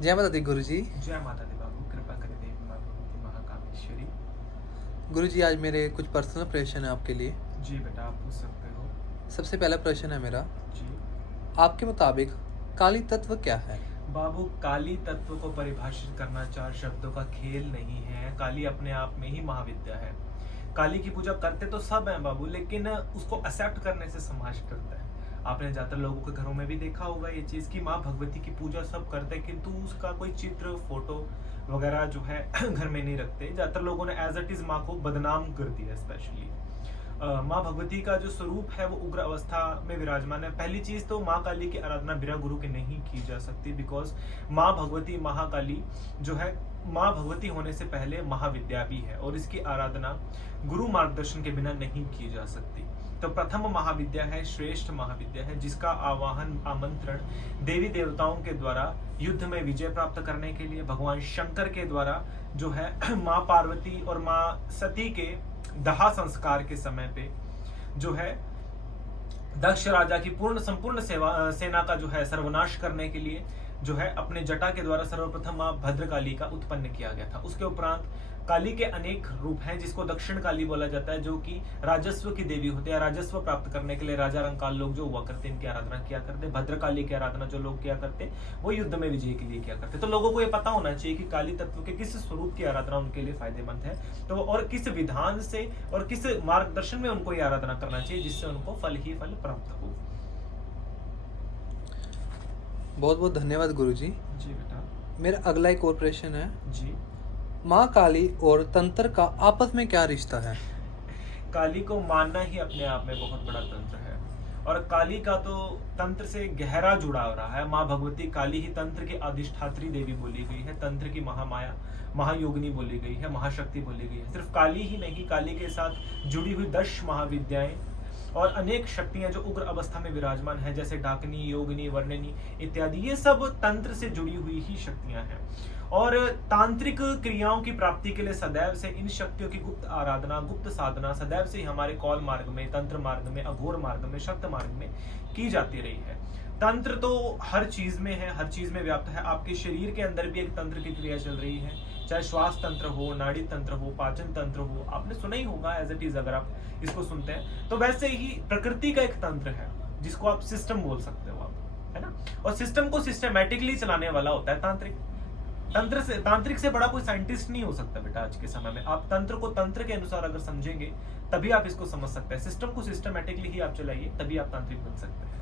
जय माता दी गुरु जी। जय माता दी बाबू, कृपा करे देवी माँ भगवती महाकामेश्वरी। गुरु जी, आज मेरे कुछ पर्सनल प्रश्न है आपके लिए। जी बेटा, आप पूछ सकते हो। सबसे पहला प्रश्न है मेरा, जी आपके मुताबिक काली तत्व क्या है? बाबू, काली तत्व को परिभाषित करना चार शब्दों का खेल नहीं है। काली अपने आप में ही महाविद्या है। काली की पूजा करते तो सब हैं बाबू, लेकिन उसको एक्सेप्ट करने से समाज डरता है। आपने ज्यादातर लोगों के घरों में भी देखा होगा ये चीज कि माँ भगवती की पूजा सब करते हैं, किंतु उसका कोई चित्र, फोटो वगैरह जो है घर में नहीं रखते। ज्यादातर लोगों ने एज इट इज माँ को बदनाम कर दिया। स्पेशली माँ भगवती का जो स्वरूप है वो उग्र अवस्था में विराजमान है। पहली चीज तो माँ काली की आराधना बिना गुरु के नहीं की जा सकती, बिकॉज माँ भगवती महाकाली जो है माँ भगवती होने से पहले महाविद्या भी है और इसकी आराधना गुरु मार्गदर्शन के बिना नहीं की जा सकती। तो प्रथम महाविद्या है, श्रेष्ठ महाविद्या है, जिसका आवाहन, आमंत्रण देवी देवताओं के द्वारा युद्ध में विजय प्राप्त करने के लिए भगवान शंकर के द्वारा जो है माँ पार्वती और माँ सती के दाह संस्कार के समय पे जो है दक्ष राजा की संपूर्ण सेना का जो है सर्वनाश करने के लिए जो है अपने जटा के द्वारा सर्वप्रथम मां भद्रकाली का उत्पन्न किया गया था। उसके उपरांत काली के अनेक रूप हैं, जिसको दक्षिण काली बोला जाता है, जो कि राजस्व की देवी होते हैं। राजस्व प्राप्त करने के लिए राजा रंकाल लोग जो हुआ करते, इनकी आराधना किया करते। भद्रकाली की आराधना जो लोग किया करते वो युद्ध में विजय के लिए किया करते। तो लोगों को ये पता होना चाहिए कि काली तत्व के किस स्वरूप की आराधना उनके लिए फायदेमंद है, तो और किस विधान से और किस मार्गदर्शन में उनको ये आराधना करना चाहिए, जिससे उनको फल ही फल प्राप्त हो। बहुत बहुत धन्यवाद गुरु जी। जी बेटा। मेरा अगला एक और प्रश्न है, जी, माँ काली और तंत्र का आपस में क्या रिश्ता है? काली को मानना ही अपने आप में बहुत बड़ा तंत्र है, और काली का तो तंत्र से गहरा जुड़ाव रहा है। माँ भगवती काली ही तंत्र की अधिष्ठात्री देवी बोली गई है, तंत्र की महामाया, महायोगिनी बोली गई है, महाशक्ति बोली गई है। सिर्फ काली ही नहीं, काली के साथ जुड़ी हुई 10 महाविद्याएं और अनेक शक्तियां जो उग्र अवस्था में विराजमान है, जैसे डाकनी, योगिनी, वर्णनी इत्यादि, ये सब तंत्र से जुड़ी हुई ही शक्तियां हैं। और तांत्रिक क्रियाओं की प्राप्ति के लिए सदैव से इन शक्तियों की गुप्त आराधना, गुप्त साधना सदैव से हमारे कौल मार्ग में, तंत्र मार्ग में, अघोर मार्ग में, शक्त मार्ग में की जाती रही है। तंत्र तो हर चीज में है, हर चीज में व्याप्त है। आपके शरीर के अंदर भी एक तंत्र की क्रिया चल रही है, चाहे श्वास तंत्र हो, नाड़ी तंत्र हो, पाचन तंत्र हो। आपने सुना ही होगा एज इट इज, अगर आप इसको सुनते हैं तो। वैसे ही प्रकृति का एक तंत्र है जिसको आप सिस्टम बोल सकते हो आप, है ना। और सिस्टम को सिस्टमैटिकली चलाने वाला होता है तांत्रिक। तांत्रिक से बड़ा कोई साइंटिस्ट नहीं हो सकता बेटा आज के समय में। आप तंत्र को तंत्र के अनुसार अगर समझेंगे तभी आप इसको समझ सकते हैं। सिस्टम को सिस्टमैटिकली ही आप चलाइए, तभी आप तांत्रिक बन सकते हैं।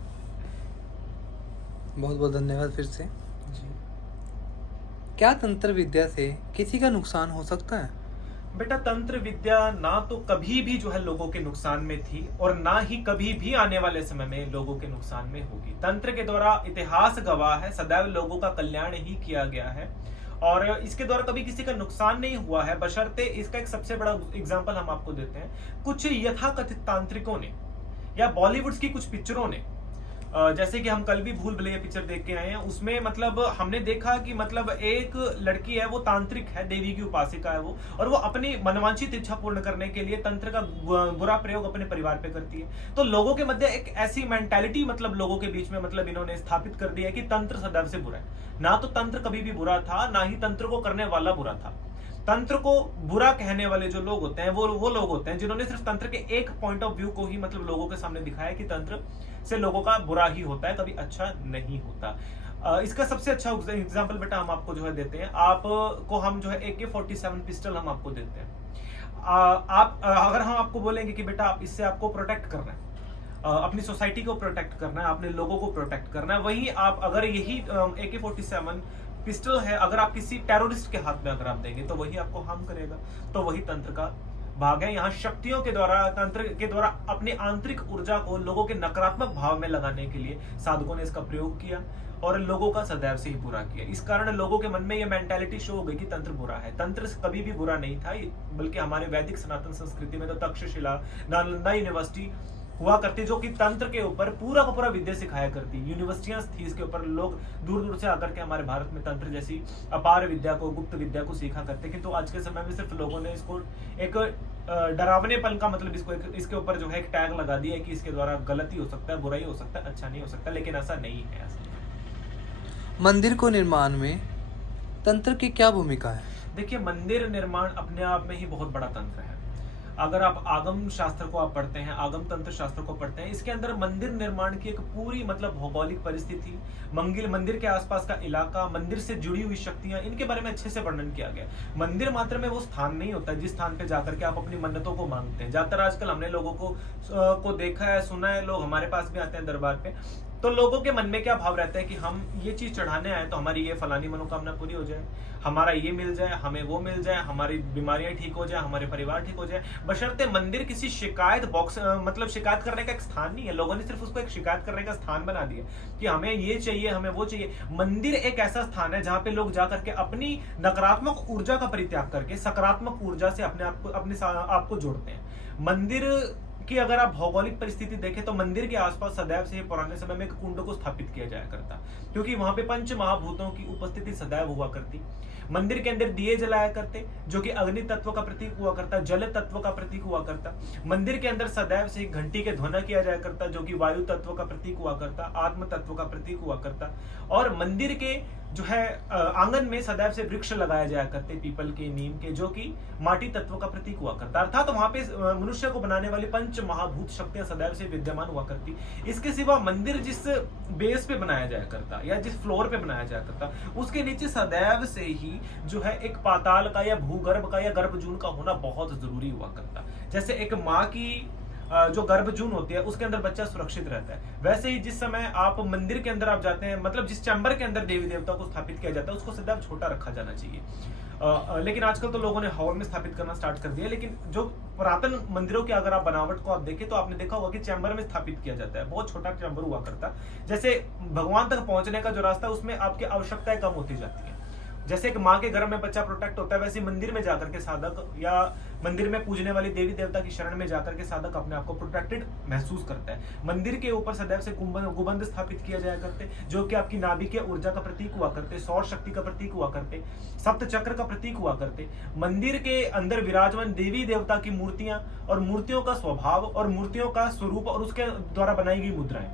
बहुत बहुत धन्यवाद फिर से। जी क्या तंत्र विद्या से किसी का नुकसान हो सकता है? बेटा, तंत्र विद्या ना तो कभी भी जो है लोगों के नुकसान में थी और ना ही कभी भी आने वाले समय में लोगों के नुकसान में होगी। तंत्र के द्वारा इतिहास गवाह है, सदैव लोगों का कल्याण ही किया गया है और इसके द्वारा कभी किसी का नुकसान नहीं हुआ है। बशर्ते, इसका एक सबसे बड़ा एग्जांपल हम आपको देते हैं। कुछ यथाकथित तांत्रिकों ने या बॉलीवुड की कुछ पिक्चरों ने, जैसे कि हम कल भी भूल भुलैया पिक्चर देख के आए हैं, उसमें मतलब हमने देखा कि मतलब एक लड़की है, वो तांत्रिक है, देवी की उपासिका है वो, और वो अपनी मनवांछित इच्छा पूर्ण करने के लिए तंत्र का बुरा प्रयोग अपने परिवार पे करती है। तो लोगों के मध्य एक ऐसी मेंटालिटी मतलब लोगों के बीच में मतलब इन्होंने स्थापित कर दिया है कि तंत्र सदैव से बुरा है। ना तो तंत्र कभी भी बुरा था, ना ही तंत्र को करने वाला बुरा था। तंत्र को बुरा कहने वाले जो लोग होते हैं वो लोग होते हैं जिन्होंने सिर्फ तंत्र के एक पॉइंट ऑफ व्यू को ही मतलब लोगों के सामने दिखाया कि तंत्र से लोगों का बुरा ही होता है, कभी अच्छा नहीं होता। इसका सबसे अच्छा एग्जांपल बेटा हम आपको जो है देते हैं। आपको हम जो है AK-47 पिस्टल हम आपको देते हैं। आप अगर हम आपको बोलेंगे कि बेटा आप इससे आपको प्रोटेक्ट करना है, अपनी सोसाइटी को प्रोटेक्ट करना है, अपने लोगों को प्रोटेक्ट करना है, वहीं आप अगर यही AK-47 पिस्टल है अगर आप किसी टेररिस्ट के हाथ में अगर आप देंगे तो वही आपको हार्म करेगा। तो वही तंत्र का भाग है। यहाँ शक्तियों के द्वारा, तंत्र के द्वारा अपनी आंतरिक ऊर्जा को लोगों के नकारात्मक भाव में लगाने के लिए साधकों ने इसका प्रयोग किया और लोगों का सदैव से ही बुरा किया। इस कारण लोगों के मन में यह मेंटालिटी शो हो गई कि तंत्र बुरा है। तंत्र कभी भी बुरा नहीं था, बल्कि हमारे वैदिक सनातन संस्कृति में तो तक्षशिला, नालंदा यूनिवर्सिटी हुआ करती जो कि तंत्र के ऊपर पूरा का पूरा विद्या सिखाया करती। यूनिवर्सिटियां थी इसके ऊपर, लोग दूर दूर से आकर के हमारे भारत में तंत्र जैसी अपार विद्या को, गुप्त विद्या को सीखा करते। किंतु आज के समय में सिर्फ लोगों ने इसको एक डरावनेपन का मतलब इसके ऊपर जो है एक टैग लगा दिया है कि इसके द्वारा गलत ही हो सकता है, बुरा ही हो सकता है, अच्छा नहीं हो सकता। लेकिन ऐसा नहीं है। मंदिर को निर्माण में तंत्र की क्या भूमिका है? देखिए, मंदिर निर्माण अपने आप में ही बहुत बड़ा तंत्र है। अगर आप आगम शास्त्र को आप पढ़ते हैं, आगम तंत्र शास्त्र को पढ़ते हैं, इसके अंदर मंदिर निर्माण की एक पूरी मतलब भौगोलिक परिस्थिति, मंदिर के आसपास का इलाका, मंदिर से जुड़ी हुई शक्तियां, इनके बारे में अच्छे से वर्णन किया गया है। मंदिर मात्र में वो स्थान नहीं होता जिस स्थान पे जाकर के आप अपनी मन्नतों को मांगते हैं। ज्यादातर आजकल हमने लोगों को देखा है, सुना है, लोग हमारे पास भी आते हैं दरबार पे, तो लोगों के मन में क्या भाव रहता है कि हम ये चीज चढ़ाने आए तो हमारी ये फलानी मनोकामना पूरी हो जाए, हमारा ये मिल जाए, हमें वो मिल जाए, हमारी बीमारियां ठीक हो जाए, हमारे परिवार ठीक हो जाए। बशर्ते मंदिर किसी शिकायत बॉक्स मतलब शिकायत करने का एक स्थान नहीं है। लोगों ने सिर्फ उसको एक शिकायत करने का स्थान बना दिया कि हमें ये चाहिए, हमें वो चाहिए। मंदिर एक ऐसा स्थान है जहां पे लोग जाकर के अपनी नकारात्मक ऊर्जा का परित्याग करके सकारात्मक ऊर्जा से अपने आप को जोड़ते हैं। मंदिर कि अगर आप भौगोलिक परिस्थिति देखें तो मंदिर के आसपास सदैव से पुराने समय में एक कुंड को स्थापित किया जाया करता, क्योंकि वहां पे पंच महाभूतों की उपस्थिति सदैव हुआ करती। मंदिर के अंदर दिए जलाया करते, जो कि अग्नि तत्व का प्रतीक हुआ करता, जल तत्व का प्रतीक हुआ करता। मंदिर के अंदर सदैव से घंटी के ध्वनि किया जाया करता, जो कि वायु तत्व का प्रतीक हुआ करता, आत्म तत्व का प्रतीक हुआ करता। और मंदिर के जो है आंगन में सदैव से वृक्ष लगाए जाया करते, पीपल के, नीम के, जो कि माटी तत्व का प्रतीक हुआ करता। अर्थात वहां पे मनुष्य को बनाने वाली पंच महाभूत शक्तियां सदैव से विद्यमान हुआ करती। इसके सिवा मंदिर जिस बेस पे बनाया जाया करता या जिस फ्लोर पे बनाया जाया करता, उसके नीचे सदैव से ही जो है एक पाताल का या भूगर्भ का या गर्भजून का होना बहुत जरूरी हुआ करता। जैसे एक माँ की जो गर्भजून होती है उसके अंदर बच्चा सुरक्षित रहता है, वैसे ही जिस समय आप मंदिर के अंदर आप जाते हैं, मतलब जिस चैम्बर के अंदर देवी देवता को स्थापित किया जाता है, उसको सदैव छोटा रखा जाना चाहिए। लेकिन आजकल तो लोगों ने हॉल में स्थापित करना स्टार्ट कर दिया। लेकिन जो पुरातन मंदिरों की अगर आप बनावट को आप देखें तो आपने देखा होगा कि चैम्बर में स्थापित किया जाता है, बहुत छोटा चैम्बर हुआ करता। जैसे भगवान तक पहुंचने का जो रास्ता है उसमें आपकी आवश्यकताएं कम होती जाती है। जैसे एक माँ के गर्भ में बच्चा प्रोटेक्ट होता है, वैसे मंदिर में जाकर के साधक या मंदिर में पूजने वाली देवी देवता की शरण में जाकर के साधक अपने आप को प्रोटेक्टेड महसूस करता है। मंदिर के ऊपर सदैव से गुंबद स्थापित किया जाया करते, जो कि आपकी नाभि के ऊर्जा का प्रतीक हुआ करते, सौर शक्ति का प्रतीक हुआ करते, सप्त चक्र का प्रतीक हुआ करते। मंदिर के अंदर विराजमान देवी देवता की मूर्तियां और मूर्तियों का स्वभाव और मूर्तियों का स्वरूप और उसके द्वारा बनाई गई मुद्राएं।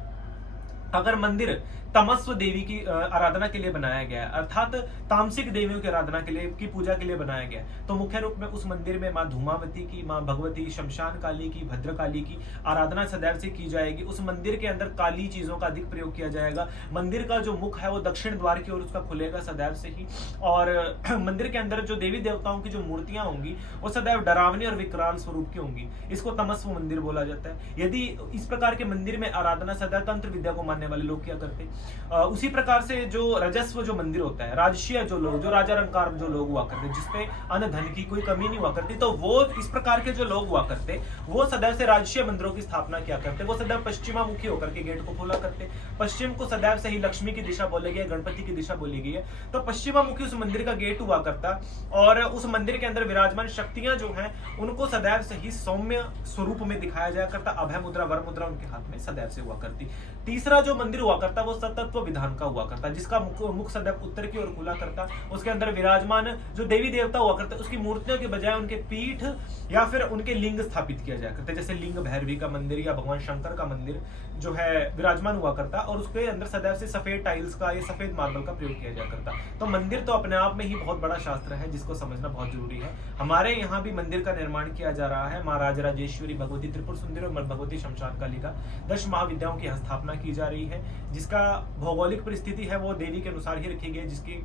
अगर मंदिर तमस्व देवी की आराधना के लिए बनाया गया है, अर्थात तामसिक देवियों की आराधना के लिए, की पूजा के लिए बनाया गया, तो मुख्य रूप में उस मंदिर में माँ धूमावती की, माँ भगवती, शमशान काली की, भद्रकाली की आराधना सदैव से की जाएगी। उस मंदिर के अंदर काली चीजों का अधिक प्रयोग किया जाएगा। मंदिर का जो मुख है वो दक्षिण द्वार की ओर उसका खुलेगा सदैव से ही। और मंदिर के अंदर जो देवी देवताओं की जो मूर्तियां होंगी वो सदैव डरावनी और विकराल स्वरूप की होंगी। इसको तमस्व मंदिर बोला जाता है। यदि इस प्रकार के मंदिर में आराधना सदैव तंत्र विद्या को मानने वाले लोग क्या करते, उसी प्रकार से जो रजस्व जो मंदिर होता है, राजशीय जो लोग, जो राजा रंकार जो लोग हुआ करते, जिसपे अन्न धन की कोई कमी नहीं हुआ करती, तो वो इस प्रकार के जो लोग हुआ करते वो सदैव से राजशीय मंदिरों की स्थापना किया करते। वो सदैव पश्चिमामुखी होकर के गेट को खोला करते। पश्चिम को सदैव से ही लक्ष्मी की दिशा बोली गई है, गणपति की दिशा बोली गई है, तो पश्चिमामुखी उस मंदिर का गेट हुआ करता। और उस मंदिर के अंदर विराजमान शक्तियां जो हैं उनको सदैव से ही सौम्य स्वरूप में दिखाया जाया करता। अभय मुद्रा, वर मुद्रा उनके हाथ में सदैव से हुआ करती। तीसरा जो मंदिर हुआ करता वो सतत्व विधान का हुआ करता, जिसका मुख सदैव उत्तर की ओर खुला करता। उसके अंदर विराजमान जो देवी देवता हुआ करते, उसकी मूर्तियों के बजाय उनके पीठ या फिर उनके लिंग स्थापित किया जाया करता। जैसे लिंग भैरवी का मंदिर या भगवान शंकर का मंदिर जो है विराजमान हुआ करता, और उसके अंदर सदैव से सफेद टाइल्स का या सफेद मार्बल का प्रयोग किया जाया करता। तो मंदिर तो अपने आप में ही बहुत बड़ा शास्त्र है, जिसको समझना बहुत जरूरी है। हमारे यहाँ भी मंदिर का निर्माण किया जा रहा है। महाराज राजेश्वरी, भगवती त्रिपुर सुंदरी और भगवती शमशान काली का 10 महाविद्याओं की स्थापना की जा रही है, जिसका भौगोलिक परिस्थिति है वो देवी के अनुसार ही रखी गई, जिसकी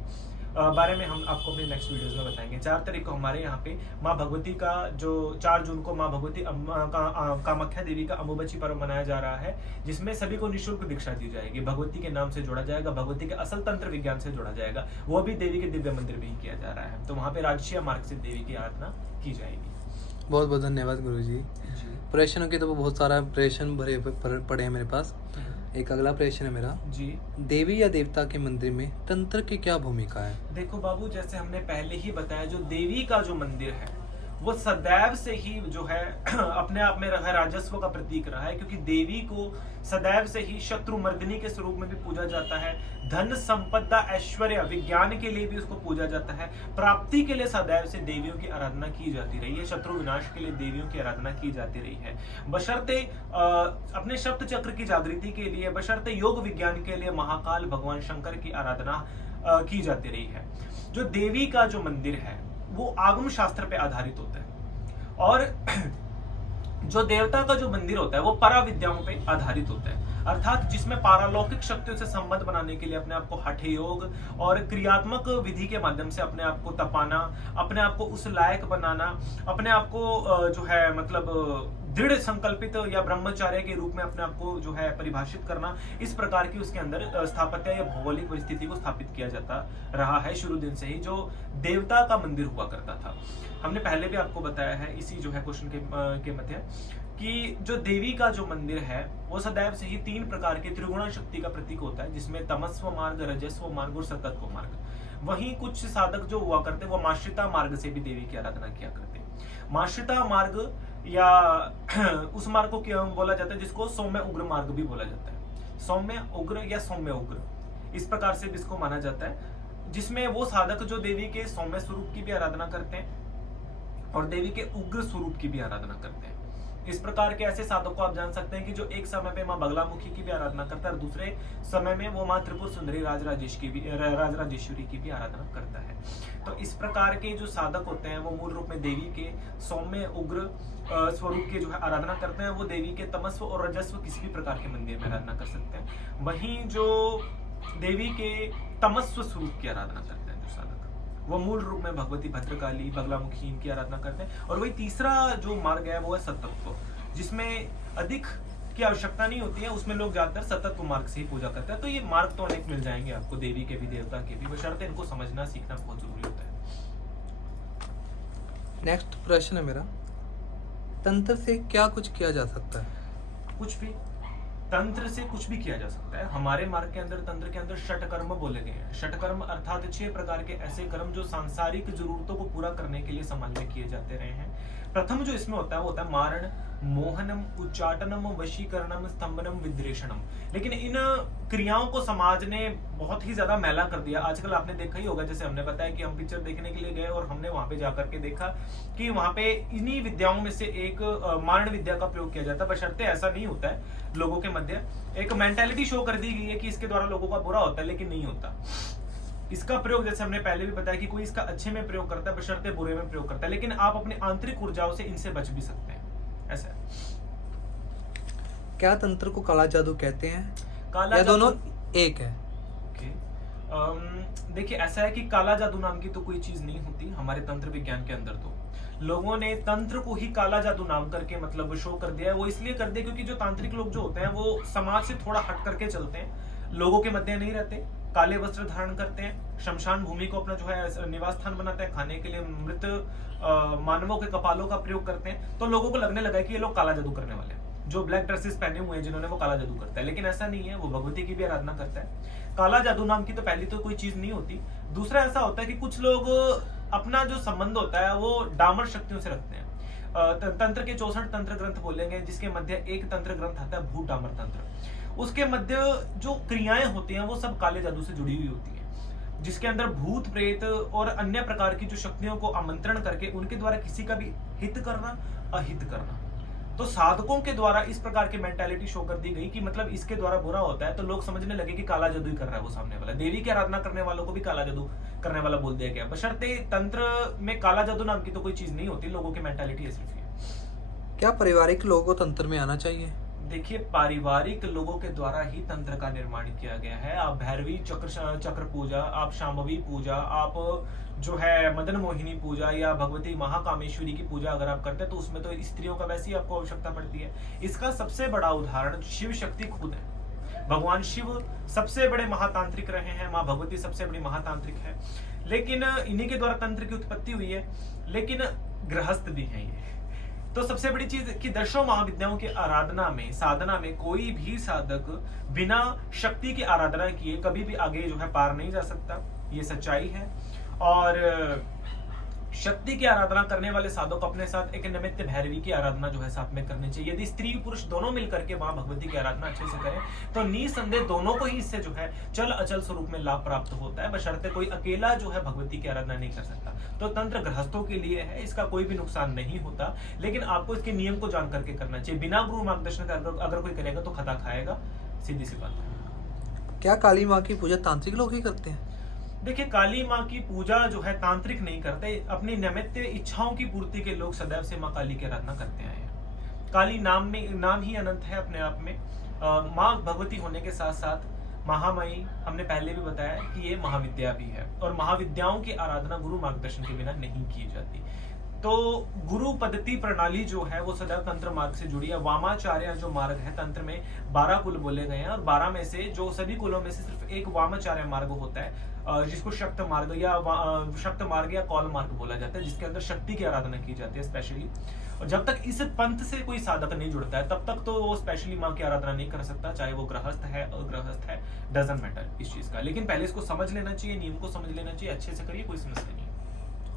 बारे में हम आपको अपने नेक्स्ट वीडियोस में बताएंगे। 4 तारीख को हमारे यहाँ पे माँ भगवती का जो 4 जून को माँ भगवती कामाख्या देवी का अम्बुबाची पर्व मनाया जा रहा है, जिसमें सभी को निःशुल्क दीक्षा दी जाएगी। भगवती के नाम से जोड़ा जाएगा, भगवती के असल तंत्र विज्ञान से जोड़ा जाएगा, वो भी देवी के दिव्य मंदिर में ही किया जा रहा है। तो वहाँ पे राजशीय मार्ग से देवी की आराधना की जाएगी। बहुत बहुत धन्यवाद गुरु जी। प्रश्नों के तो बहुत सारा प्रश्न भरे पड़े हैं मेरे पास। एक अगला प्रश्न है मेरा जी, देवी या देवता के मंदिर में तंत्र की क्या भूमिका है? देखो बाबू, जैसे हमने पहले ही बताया, जो देवी का जो मंदिर है वो सदैव से ही जो है अपने आप में रहा राजस्व का प्रतीक रहा है, क्योंकि देवी को सदैव से ही शत्रुमर्दिनी के स्वरूप में भी पूजा जाता है। धन, संपदा, ऐश्वर्य, विज्ञान के लिए भी उसको पूजा जाता है। प्राप्ति के लिए सदैव से देवियों की आराधना की जाती रही है। शत्रु विनाश के लिए देवियों की आराधना की जाती रही है। बशर्ते अपने सप्त चक्र की जागृति के लिए, बशर्ते योग विज्ञान के लिए महाकाल भगवान शंकर की आराधना की जाती रही है। जो देवी का जो मंदिर है वो आगम शास्त्र पे आधारित होता है और जो देवता का जो मंदिर होता है वो परा विद्याओं पे आधारित होता है, अर्थात जिसमें पारलौकिक शक्तियों से संबंध बनाने के लिए अपने आप को हठ योग और क्रियात्मक विधि के माध्यम से अपने आप को तपाना, अपने आप को उस लायक बनाना, अपने आप को जो है मतलब दृढ़ संकल्पित या ब्रह्मचार्य के रूप में अपने आप को जो है परिभाषित करना, इस प्रकार की उसके अंदर स्थापत्य या भौगोलिक परिस्थिति को स्थापित किया जाता रहा है शुरू दिन से ही, जो देवता का मंदिर हुआ करता था। हमने पहले भी आपको बताया है इसी जो है क्वेश्चन के मध्य कि जो देवी का जो मंदिर है वो सदैव से ही 3 प्रकार के त्रिगुण शक्ति का प्रतीक होता है, जिसमें तमस्व मार्ग, रजस्व मार्ग और सतत्व मार्ग। वहीं कुछ साधक जो हुआ करते वो माश्रिता मार्ग से भी देवी की आराधना किया करते। माश्रिता मार्ग या उस मार्ग को क्या बोला जाता है जिसको सौम्य उग्र मार्ग भी बोला जाता है। सौम्य उग्र या सौम्य उग्र इस प्रकार से भी इसको माना जाता है, जिसमें वो साधक जो देवी के सौम्य स्वरूप की भी आराधना करते हैं और देवी के उग्र स्वरूप की भी आराधना करते हैं। इस प्रकार के ऐसे साधक को आप जान सकते हैं कि जो एक समय पे माँ बगलामुखी की भी आराधना करता है और दूसरे समय में वो माँ त्रिपुर सुंदरी राजराजेश्वरी की भी आराधना करता है। तो इस प्रकार के जो साधक होते हैं वो मूल रूप में देवी के सौम्य उग्र स्वरूप के जो है आराधना करते हैं। वो देवी के तमस्व और रजस्व किसी भी प्रकार के मंदिर में आराधना कर सकते हैं। वहीं जो देवी के तमस्व स्वरूप की आराधना करते हैं जो साधक, वो मूल रूप में भगवती भद्रकाली, बगलामुखी इनकी आराधना करते हैं। और वही तीसरा जो मार्ग है वो है सतत्व, जिसमें अधिक की आवश्यकता नहीं होती है, उसमें लोग ज्यादातर सतत्व मार्ग से ही पूजा करते हैं। तो ये मार्ग तो अनेक मिल जाएंगे आपको, देवी के भी देवता के भी, बशर्ते इनको समझना सीखना बहुत जरूरी होता है। नेक्स्ट प्रश्न है मेरा, तंत्र से क्या कुछ किया जा सकता है? कुछ भी, तंत्र से कुछ भी किया जा सकता है। हमारे मार्ग के अंदर तंत्र के अंदर षटकर्म बोले गए हैं। षटकर्म अर्थात 6 प्रकार के ऐसे कर्म जो सांसारिक जरूरतों को पूरा करने के लिए सामान्य किए जाते रहे हैं। प्रथम जो इसमें होता है वो होता है मारण, मोहनम, उच्चाटनम, वशीकरणम, स्तंभनम, विद्रेषणम। लेकिन इन क्रियाओं को समाज ने बहुत ही ज्यादा मैला कर दिया। आजकल आपने देखा ही होगा, जैसे हमने बताया कि हम पिक्चर देखने के लिए गए और हमने वहां पे जाकर के देखा कि वहां पे इन्हीं विद्याओं में से एक मारण विद्या का प्रयोग किया जाता है। बशर्ते ऐसा नहीं होता है, लोगों के मध्य एक मेंटालिटी शो कर दी गई है कि इसके द्वारा लोगों का बुरा होता है, लेकिन नहीं होता। इसका प्रयोग जैसे हमने पहले भी बताया कि कोई इसका अच्छे में प्रयोग करता है, बशर्ते बुरे में प्रयोग करता है, लेकिन आप अपनी आंतरिक ऊर्जाओं से इनसे बच भी सकते हैं। ऐसा है। क्या तंत्र को काला जादू कहते हैं? काला या जादू दोनों एक है? देखिए ऐसा है कि काला जादू नाम की तो कोई चीज नहीं होती हमारे तंत्र विज्ञान के अंदर। तो लोगों ने तंत्र को ही काला जादू नाम करके मतलब शो कर दिया है। वो इसलिए कर दिया क्योंकि जो तांत्रिक लोग जो होते हैं वो समाज से थोड़ा हट करके चलते हैं, लोगों के मध्य नहीं रहते, काले वस्त्र धारण करते हैं, शमशान भूमि को अपना जो है निवास स्थान बनाते हैं, खाने के लिए मृत मानवों के कपालों का प्रयोग करते हैं। तो लोगों को लगने लगा कि ये लोग काला जादू करने वाले हैं, जो ब्लैक ड्रेसेस पहने हुए हैं जिन्होंने, वो काला जादू करता है। लेकिन ऐसा नहीं है, वो भगवती की भी आराधना करता है। काला जादू नाम की तो पहली तो कोई चीज नहीं होती। दूसरा ऐसा होता है कि कुछ लोग अपना जो संबंध होता है वो डामर शक्तियों से रखते हैं। तंत्र के 64 तंत्र ग्रंथ बोलेंगे, जिसके मध्य एक तंत्र ग्रंथ आता है भूत डामर तंत्र। उसके मध्य जो क्रियाएं होती हैं वो सब काले जादू से जुड़ी हुई होती हैं, जिसके अंदर भूत प्रेत और अन्य प्रकार की जो शक्तियों को आमंत्रण करके उनके द्वारा किसी का भी हित करना, अहित करना। तो साधकों के द्वारा इस प्रकार की मेंटालिटी शो कर दी गई कि मतलब इसके द्वारा बुरा होता है, तो लोग समझने लगे कि काला जादू ही कर रहा है वो सामने वाला। देवी की आराधना करने वालों को भी काला जादू करने वाला बोल दिया गया। बशर्ते तंत्र में काला जादू नाम की तो कोई चीज नहीं होती, लोगों की मेंटालिटी ऐसी है। क्या पारिवारिक लोगों को तंत्र में आना चाहिए? देखिए, पारिवारिक लोगों के द्वारा ही तंत्र का निर्माण किया गया है। आप भैरवी चक्र पूजा, आप शांभवी पूजा, आप जो है मदन मोहिनी पूजा या भगवती महाकामेश्वरी की पूजा अगर आप करते हैं तो उसमें तो स्त्रियों का वैसे ही आपको आवश्यकता पड़ती है। इसका सबसे बड़ा उदाहरण शिव शक्ति खुद है। भगवान शिव सबसे बड़े महातांत्रिक रहे हैं, माँ भगवती सबसे बड़ी महातांत्रिक है, लेकिन इन्हीं के द्वारा तंत्र की उत्पत्ति हुई है। लेकिन गृहस्थ भी है ये। तो सबसे बड़ी चीज कि 10 महाविद्याओं की आराधना में, साधना में कोई भी साधक बिना शक्ति की आराधना किए कभी भी आगे जो है पार नहीं जा सकता। ये सच्चाई है। और शक्ति की आराधना करने वाले साधक अपने साथ एक निमित्त भैरवी की आराधना जो है साथ में करनी चाहिए। यदि स्त्री पुरुष दोनों मिलकर के वहां भगवती की आराधना अच्छे से करें तो निसंदेह दोनों को ही इससे जो है चल अचल स्वरूप में लाभ प्राप्त होता है, बशर्ते कोई अकेला जो है भगवती की आराधना नहीं कर सकता। तो तंत्र गृहस्थों के लिए है, इसका कोई भी नुकसान नहीं होता, लेकिन आपको इसके नियम को जान करके करना चाहिए। बिना गुरु मार्गदर्शन का अगर कोई करेगा तो खता खाएगा, सीधी सी बात है। क्या काली माँ की पूजा तांत्रिक लोग ही करते हैं? देखिए, काली माँ की पूजा जो है तांत्रिक नहीं करते, अपनी निमित्त इच्छाओं की पूर्ति के लोग सदैव से माँ काली की आराधना करते आए हैं। काली नाम ही अनंत है अपने आप में। माँ भगवती होने के साथ साथ महामाई, हमने पहले भी बताया कि ये महाविद्या भी है, और महाविद्याओं की आराधना गुरु मार्गदर्शन के बिना नहीं की जाती। तो गुरु पद्धति प्रणाली जो है वो सदैव तंत्र मार्ग से जुड़ी है। वामाचार्य जो मार्ग है, तंत्र में 12 कुल बोले गए हैं, और 12 में से जो सभी कुलों में से सिर्फ एक वामाचार्य मार्ग होता है, जिसको शक्त मार्ग या कौल मार्ग बोला जाता है, जिसके अंदर शक्ति की आराधना की जाती है स्पेशली। और जब तक इस पंथ से कोई साधक नहीं जुड़ता है, तब तक तो वो स्पेशली माँ की आराधना नहीं कर सकता, चाहे वो गृहस्थ है अगृहस्थ है, डजंट मैटर इस चीज का। लेकिन पहले इसको समझ लेना चाहिए, नियम को समझ लेना चाहिए, अच्छे से करिए, कोई समस्या नहीं है।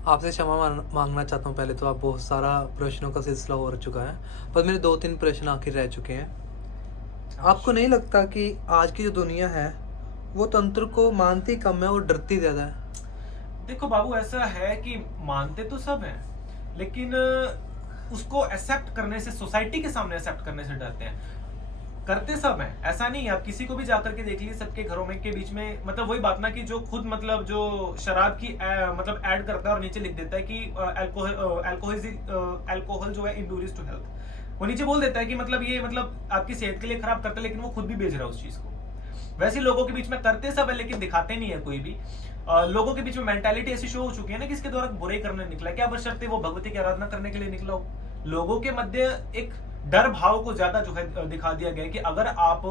आपसे क्षमा मांगना चाहता हूँ पहले तो, आप बहुत सारा प्रश्नों का सिलसिला हो चुका है, पर मेरे 2-3 प्रश्न आखिर रह चुके हैं। आपको नहीं लगता कि आज की जो दुनिया है वो तंत्र को मानती कम है और डरती ज्यादा है? देखो बाबू, ऐसा है कि मानते तो सब हैं, लेकिन उसको एक्सेप्ट करने से, सोसाइटी के सामने एक्सेप्ट करने से डरते हैं। करते सब हैं, ऐसा नहीं है। आप किसी को भी जाकर के देख लीजिए, सबके घरों में के बीच में, मतलब वही बात ना कि जो खुद मतलब जो शराब की मतलब ऐड करता है और नीचे लिख देता है कि अल्कोहल जो है इंडूरियस टू हेल्थ, वो नीचे बोल देता है कि मतलब ये मतलब आपकी सेहत के लिए खराब करता है, लेकिन वो खुद भी बेच रहा है उस चीज को। वैसे लोगों के बीच में करते सब है, लेकिन दिखाते नहीं है कोई भी। लोगों के बीच में मेंटालिटी ऐसी शो हो चुकी है ना कि इसके द्वारा बुरे करने निकला, क्या बशर्ते वो भगवती की आराधना करने के लिए निकला हो। लोगों के मध्य एक डर भाव को ज्यादा जो है दिखा दिया गया है कि अगर आप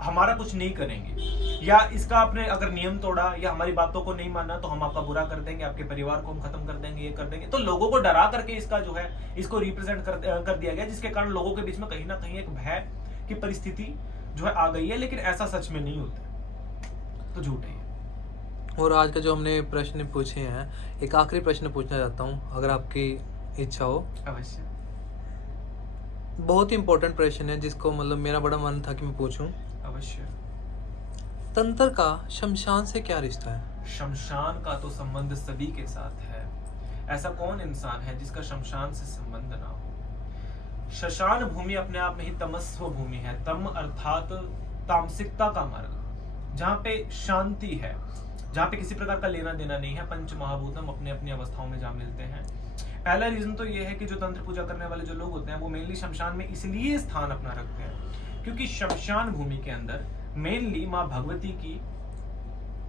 हमारा कुछ नहीं करेंगे, या इसका आपने अगर नियम तोड़ा या हमारी बातों को नहीं माना, तो हम आपका बुरा कर देंगे, आपके परिवार को हम खत्म कर देंगे, ये कर देंगे। तो लोगों को डरा करके इसका जो है इसको रिप्रेजेंट कर दिया गया, जिसके कारण लोगों के बीच में कहीं ना कहीं एक भय की परिस्थिति जो है आ गई है, लेकिन ऐसा सच में नहीं होता, तो झूठ है। और आज का जो हमने प्रश्न पूछे हैं, एक आखिरी प्रश्न पूछना चाहता हूँ, अगर आपकी इच्छा हो। अवश्य। बहुत ही इंपॉर्टेंट प्रश्न है, जिसको मतलब मेरा बड़ा मन था कि मैं पूछूं। अवश्य। तंत्र का शमशान से क्या रिश्ता है? शमशान का तो संबंध सभी के साथ है। ऐसा कौन इंसान है जिसका शमशान से संबंध ना हो। शशान भूमि अपने आप में ही तमस्व भूमि है। तम अर्थात तामसिकता का मार्ग, जहाँ पे शांति है, जहाँ पे किसी प्रकार का लेना देना नहीं है। पंच महाभूतम अपने अपनी अवस्थाओं में जहाँ मिलते हैं। पहला रीजन तो ये है कि जो तंत्र पूजा करने वाले जो लोग होते हैं, वो मेनली शमशान में इसलिए स्थान अपना रखते हैं क्योंकि शमशान भूमि के अंदर मेनली माँ भगवती की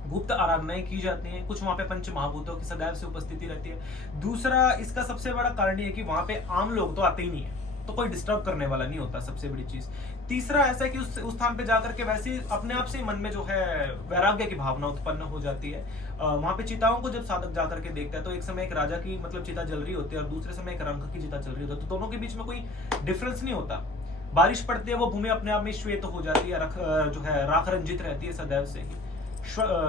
गुप्त आराधनाएं की जाती हैं। कुछ वहां पे पंच महाभूतों की सदैव से उपस्थिति रहती है। दूसरा इसका सबसे बड़ा कारण ये है कि वहां पे आम लोग तो आते ही नहीं है, तो कोई डिस्टर्ब करने वाला नहीं होता, सबसे बड़ी चीज। तीसरा ऐसा है कि उस स्थान पे जाकर के वैसे अपने आप से मन में जो है वैराग्य की भावना उत्पन्न हो जाती है। वहां पे चिताओं को जब साधक जाकर के देखता है, तो एक समय एक राजा की मतलब चिता जल रही होती है, और दूसरे समय एक रंक की चिता चल रही होती है, तो दोनों के बीच में कोई डिफरेंस नहीं होता। बारिश पड़ती है, वो भूमि अपने आप में श्वेत हो जाती है, जो है राख रंजित रहती है सदैव से ही।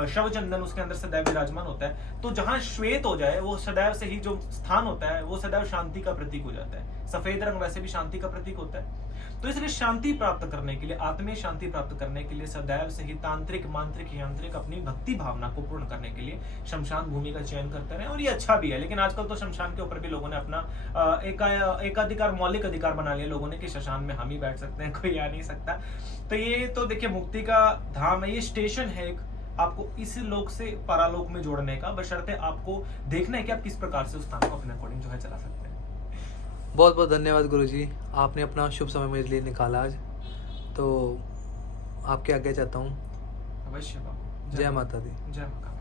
शव चंदन उसके अंदर सदैव विराजमान होता है। तो जहां श्वेत हो जाए, वो सदैव से ही जो स्थान होता है वो सदैव शांति का प्रतीक हो जाता है। सफेद रंग वैसे भी शांति का प्रतीक होता है। तो इसलिए शांति प्राप्त करने के लिए, आत्मीय शांति प्राप्त करने के लिए सदैव से ही तांत्रिक, मांत्रिक, यांत्रिक अपनी भक्ति भावना को पूर्ण करने के लिए शमशान भूमि का चयन करते रहे, और ये अच्छा भी है। लेकिन आजकल तो शमशान के ऊपर भी लोगों ने अपना एकाधिकार, मौलिक अधिकार बना लिया लोगों ने कि शमशान में हम ही बैठ सकते हैं, कोई आ नहीं सकता। तो ये तो देखिए मुक्ति का धाम है, ये स्टेशन है एक आपको इस लोक से परालोक में जोड़ने का, बशर्ते आपको देखना है कि आप किस प्रकार से उस स्थान को अपने अकॉर्डिंग जो है चला सकते हैं। बहुत बहुत धन्यवाद गुरुजी, आपने अपना शुभ समय मेरे लिए निकाला आज, तो आपके आगे चाहता हूँ। अवश्य बाबू। जय माता दी। जय माता।